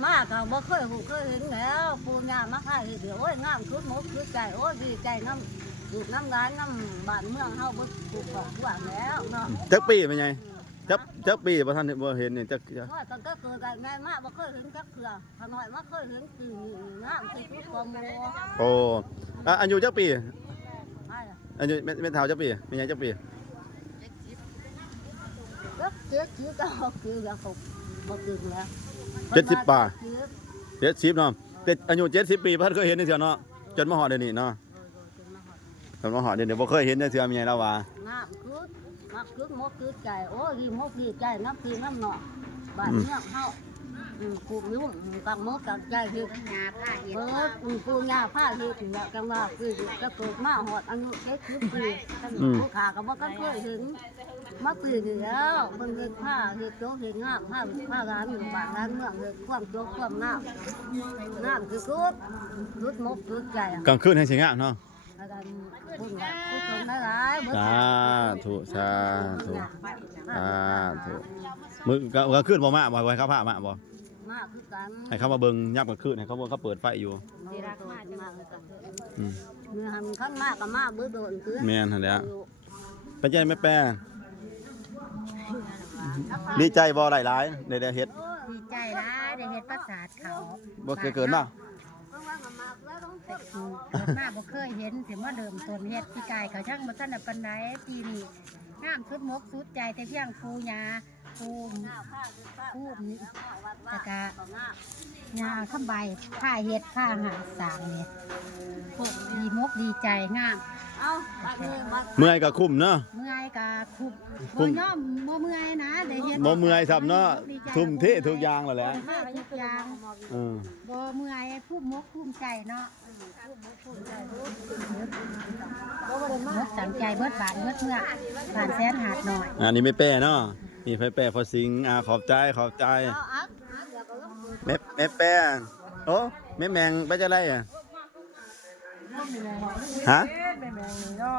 มาก็บ่เคยหูเคยเห็นแล้วปูย่ามาขายเดี๋ยวโอ้ยงามคือหมกคือใจโอ้ยดีใจน้ำดูน้ำร้านน้ำบ้านเมืองเฮาบ่ถูกของหวานแล้วเนาะจักปีเป็นไงจักปีบ่ทันบ่เห็นนี่จัก น้อยตั้งแต่เกิดได้แม่มาบ่เคยเห็นจักเทื่อถ้าน้อยมาเคยเห็นคืองามคือความโม โอ้อายุจักปี ไม่ล่ะ อายุแม่เฒ่าจักปีเป็นไงจักปี เจ๊ชื่อก็คือแล้วก็บ่ถึงแล้ว 70ป่า70เนาะแต่อายุ70ปีบ่ทันเคยเห็นจังซี่เนาะจนมาฮอดเดี๋ยวนี้เนาะจนมาฮอดเดี๋ยวนี้บ่เคยเห็นจังซี่มีไงแล้วว่าง ามคือมักคือหมกคือใจโอ้ยดีหมกดีใจน้ำคือน้ำเนาะบ้านเมืองเฮาปลูกยุ่งกังมกกังใจเฮ็ดหญ้าผ้าเฮ็ดปลูกหญ้าผ้าเฮ็ดเนี่ยจังว่าคือจะเกิดมาฮอดอายุ70ปีผู้ขาก็บ่เคยเห็นมาปีนี้แล้วเบิ่งเฮ็ดผ้าเฮ็ดโตเฮ็ดงามผ้าร้านบ้านร้านเมืองเฮ็ดความโตความงามคือสุดหมกสุดใจ กลางคืนให้สิงามเนาะ อาจารย์พูดว่าพูดตรงได้หลายเบิด สาธุสาธุสาธุมื้อกลางคืนบ่มาบ่ให้เขาพามาบ่ มากคือกัน ให้เขามาเบิ่งยับกลางคืนให้เขาเบิ่งเขาเปิดไฟอยู่ สิรักมากคือกัน อืม เมื่อหันขั้นมากก็มาเบิดโดนคือ แม่นหั่นแหละไปใจแม่แป้ดีใจบ่หลายๆได้เฮ็ด ดีใจนะได้เห็นประสาทเขา บ่เคยเกิดมา เพราะว่าก็มากแล้วต้องเสร็จ เกิดมาบ่เคยเห็นถึงว่าเดิมต้นเฮ็ดพี่กายเขาช่างบ่ทันได้ปานใดปีนี้งามสุดมกสุดใจแต่เพียงปูยาปู หน้าผ้าคือผ้า ปู วัดว่าต่อหน้าย าข้าใบผ้าเฮ็ดผ้าหาสางเนี่ยพวกดีมกดีใจงาม เอ้าบัดนี้บัด เมื่อยก็คุ้มเนาะ เมื่อยก็คุบ คุ บ่ ม ย่อมบ่เมื่อยนะได้เฮ็ด บ่เมื่อยซ้ำเนาะทุ่มเททุกอย่างแล้วแหละ ผ้าทุกอย่าง เออ บ่เมื่อยภูมิมกภูมิใจเนาะเบิดสังใจเบิดบาทเบิดเมื่อผ่านแสนหาดหน่อย อันนี้ไม่แป้เนาะนี่ไฟแป้พอสิงขอบใจเอาอักเดี๋ยวก็ลงมือ แม่แป้โอ้แม่แมงไปจะไรอ่ะฮะ แม่แมงนี่เนาะ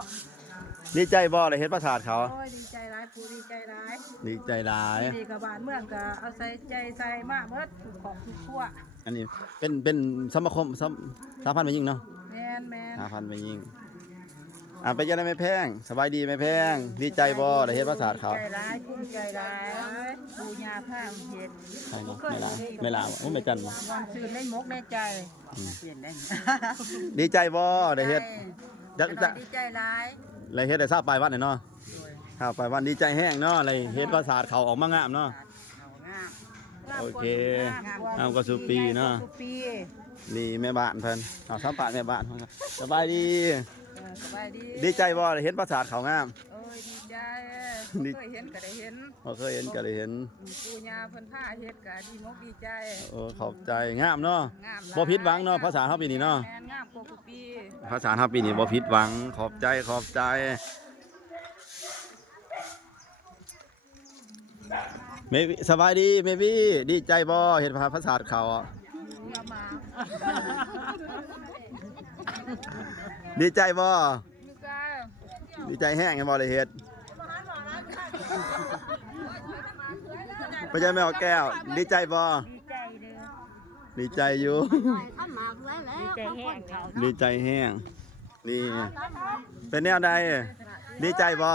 ดีใจบ่ได้เฮ็ดประสาทเขา โอ้ยดีใจร้ายผู้ดีใจร้าย ดีใจหลาย ดีกับบ้านเมืองก็เอาใส่ใจใส่มากเบิดถูกของถูกขั้ว อันนี้เป็นสมาคมสาพันธ์ไปยิงเนาะ แมนแมน สาพันธ์ไปยิงไปจะได้ไม่แพงสบายดีไม่แพงดีใจบ่ได้เฮ็ดประสาทเขา ใจร้ายภูมิใจร้ายปูยาผ้าเห็ด ใช่เนาะไม่ลาโอ้ไม่จันบ่ วันชื่นได้มกได้ใจเปลี่ยนได้ ดีใจบ่ได้เฮ็ดจัก ดีใจร้าย อะไรเฮ็ดได้ทราบปลายวันเนาะครับปลายวันดีใจแห้งเนาะอะไรเฮ็ดประสาทเขาออกมางามเนาะ โอเคเอาก็สุปีเนาะ สุปี นี่แม่บ้านเพิ่นเอาสัมภาษณ์แม่บ้านเพิ่นครับสบายดี สบายดี ดีใจบ่ได้เห็นปราสาทเขางาม โอ้ยดีใจ ดี เคยเห็นก็ได้เห็น บ่เคยเห็นก็ได้เห็น ปูยาเพิ่นผ้าเฮ็ดก็ดีมกดีใจ ขอบใจงามเนาะ งาม บ่ผิดหวังเนาะภาษาเฮาปีนี้เนาะ แม่นงามกว่าทุกปี ภาษาเฮาปีนี้บ่ผิดหวังขอบใจเมวี่สบายดีเมวี่ดีใจบ่เห็นภาษาเขาอะ อย่ามา ดีใจบ่ ดีใจ ดีใจแห้งกันบ่ได้เฮ็ดไปใจแม่เอาแก้ว ดีใจบ่ ดีใจเด้อดีใจอยู่ ข้ามมากแล้วแล้ว ใจแห้งเขา ดีใจแห้งนี่เป็นแนวใดดีใจบ่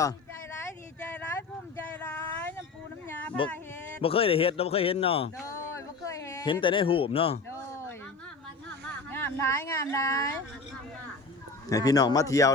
ดีใจร้ายภูมิใจร้ายน้ำปูน้ำยา บ่ ผ้าเฮ็ด บ่เคยได้เฮ็ดบ่เคยเห็นเนาะ โดยบ่เคย เห็นแต่ในหูปเนาะ โดย งามมาก งามร้ายงามร้าย ให้พี่น้องมาเที่ยว